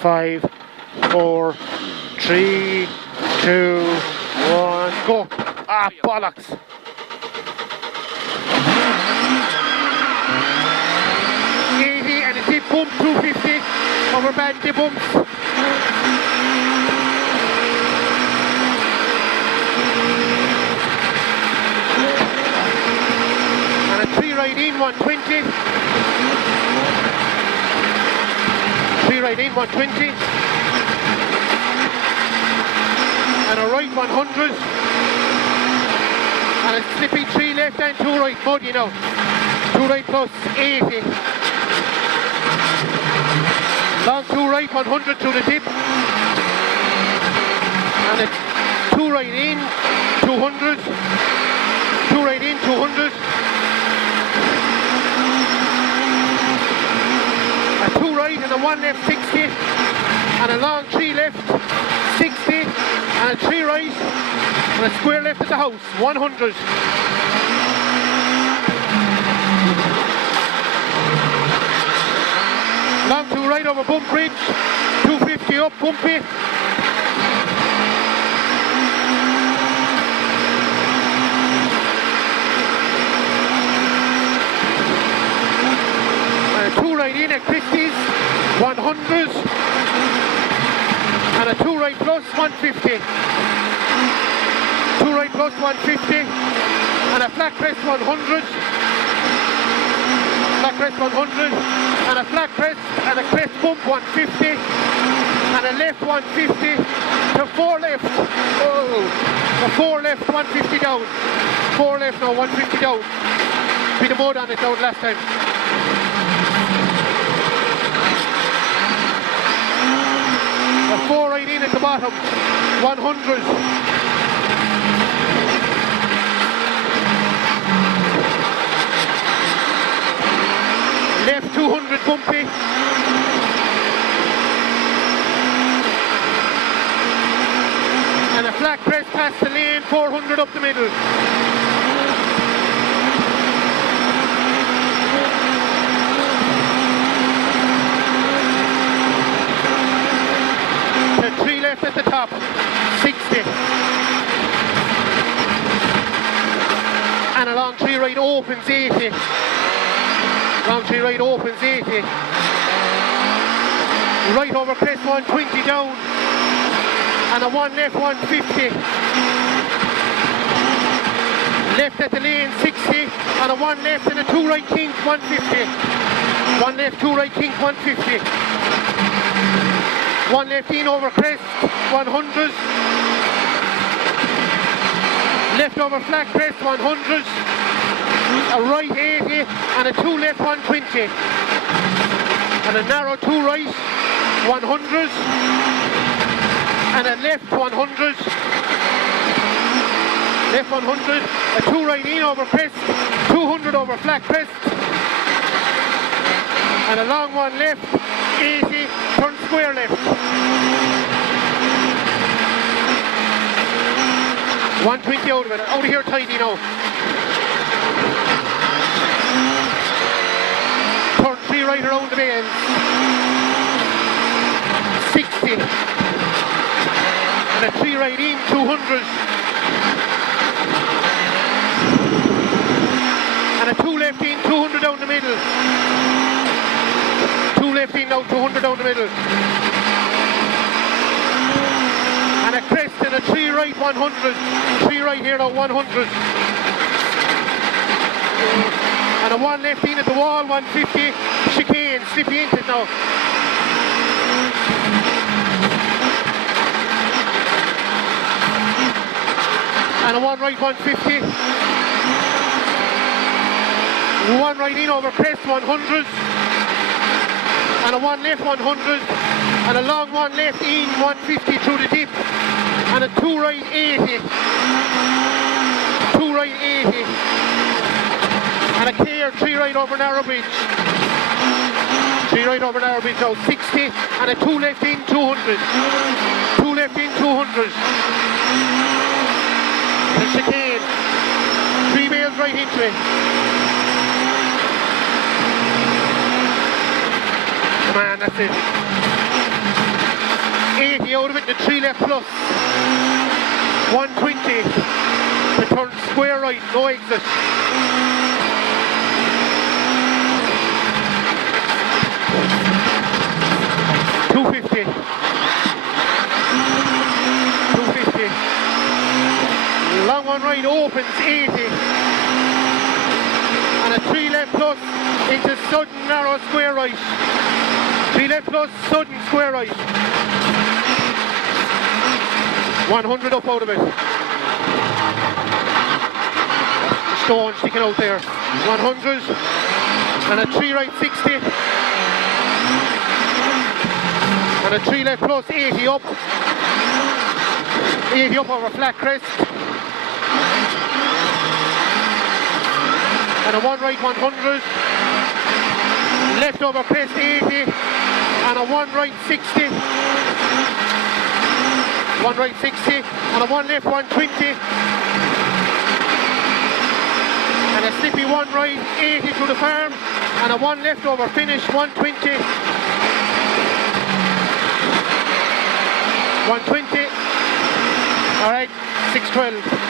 5, 4, 3, 2, 1, go. Ah, bollocks. And a deep bump, 250 over bad dip bumps. And a 3 right in, 120. 3 right in, 120. And a right 100. And a slippy 3 left and 2 right, mud, you know. 2 right plus 80. Long 2 right, 100 through the dip. And a 2 right in, 200. 2 right in, 200. A 2 right and a 1 left, 60. And a long 3 left, 60. And a 3 right. And a square left at the house, 100. Long 2 right over bump bridge, 250 up, bumpy. And a 2 right in at Christie's, 100s. And a 2 right plus, 150. 2 right plus, 150. And a flat crest, 100. Flat crest 100, and a flat crest and a crest bump 150, and a left 150 to 4 left. Oh, a 4 left 150 down. 4 left now 150 down. Bit of mud on it down last time. A 4 right in at the bottom, 100. Left 200 bumpy. And a flat crest past the lane, 400 up the middle. The 3 left at the top, 60. And a long 3 right opens 80. Long 3 right opens 80. Right over crest 120 down. And a 1 left 150. Left at the lane 60. And a 1 left and a 2 right kink 150. 1 left 2 right kink 150. 1 left in over crest 100. Left over flat crest 100. A right 80 and a 2 left 120. And a narrow 2 right 100. And a left 100. Left 100. A 2 right in over crest. 200 over flat crest. And a long 1 left 80. Turn square left. 120 out of it. Out of here tidy now. Turn 3 right around the bends. 60. And a 3 right in, 200. And a 2 left in, 200 down the middle. 2 left in now, 200 down the middle. And a crest and a 3 right, 100. 3 right here now, 100. And a 1 left in at the wall, 150. Chicane, slippy into it now. And a 1 right, 150. 1 right in over crest, 100. And a 1 left, 100. And a long 1 left in, 150 through the dip. And a 2 right, 80. 2 right, 80. And a clear 3 right over narrow bridge. 3 right over narrow bridge now, 60. And a 2 left in, 200. 2 left in, 200. The chicane. 3 bales right into it. Come on, that's it. 80 out of it, the 3 left plus. 120 to turn square right, no exit. 250. 250. Long one right opens 80. And a 3 left plus into sudden narrow square right. 3 left plus, sudden square right. 100 up out of it. Stone sticking out there. 100 and a 3 right 60. And a 3 left plus 80 up. 80 up over flat crest. And a 1 right 100. Left over crest 80. And a 1 right 60. 1 right 60. And a 1 left 120. And a slippy 1 right 80 to the farm. And a 1 left over finish 120. 120. All right, 612.